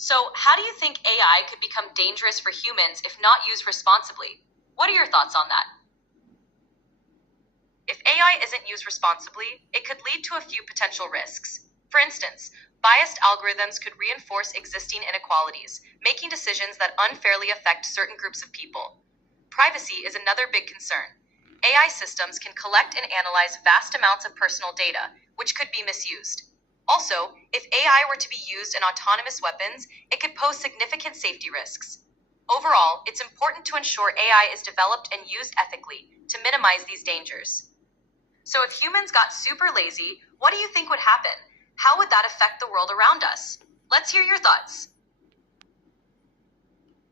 So, how do you think AI could become dangerous for humans if not used responsibly? What are your thoughts on that? If AI isn't used responsibly, it could lead to a few potential risks. For instance, biased algorithms could reinforce existing inequalities, making decisions that unfairly affect certain groups of people. Privacy is another big concern. AI systems can collect and analyze vast amounts of personal data, which could be misused. Also, if AI were to be used in autonomous weapons, it could pose significant safety risks. Overall, it's important to ensure AI is developed and used ethically to minimize these dangers. So, if humans got super lazy, what do you think would happen? How would that affect the world around us? Let's hear your thoughts.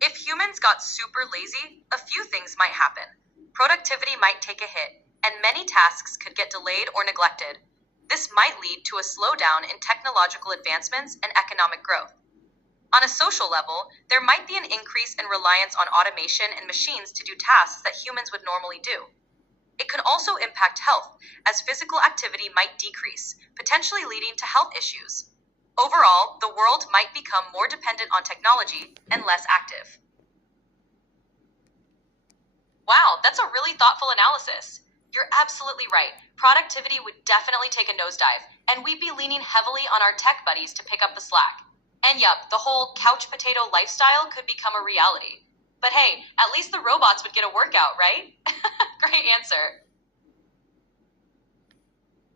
If humans got super lazy, a few things might happen. Productivity might take a hit, and many tasks could get delayed or neglected. This might lead to a slowdown in technological advancements and economic growth. On a social level, there might be an increase in reliance on automation and machines to do tasks that humans would normally do. It could also impact health, as physical activity might decrease, potentially leading to health issues. Overall, the world might become more dependent on technology and less active. Wow, that's a really thoughtful analysis. You're absolutely right. Productivity would definitely take a nosedive, and we'd be leaning heavily on our tech buddies to pick up the slack. And yup, the whole couch potato lifestyle could become a reality. But hey, at least the robots would get a workout, right? Great answer.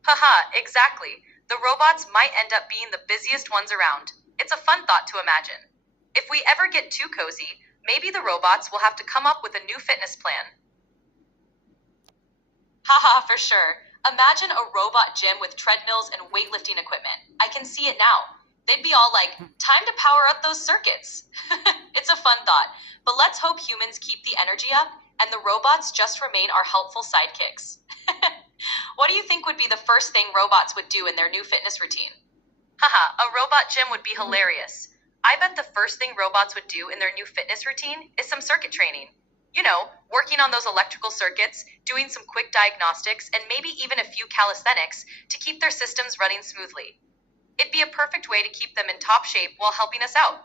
Haha, exactly. The robots might end up being the busiest ones around. It's a fun thought to imagine. If we ever get too cozy, maybe the robots will have to come up with a new fitness plan. Haha, for sure. Imagine a robot gym with treadmills and weightlifting equipment. I can see it now. They'd be all like, time to power up those circuits. It's a fun thought, but let's hope humans keep the energy up and the robots just remain our helpful sidekicks. What do you think would be the first thing robots would do in their new fitness routine? Haha, a robot gym would be hilarious. I bet the first thing robots would do in their new fitness routine is some circuit training. You know, working on those electrical circuits, doing some quick diagnostics, and maybe even a few calisthenics to keep their systems running smoothly. It'd be a perfect way to keep them in top shape while helping us out.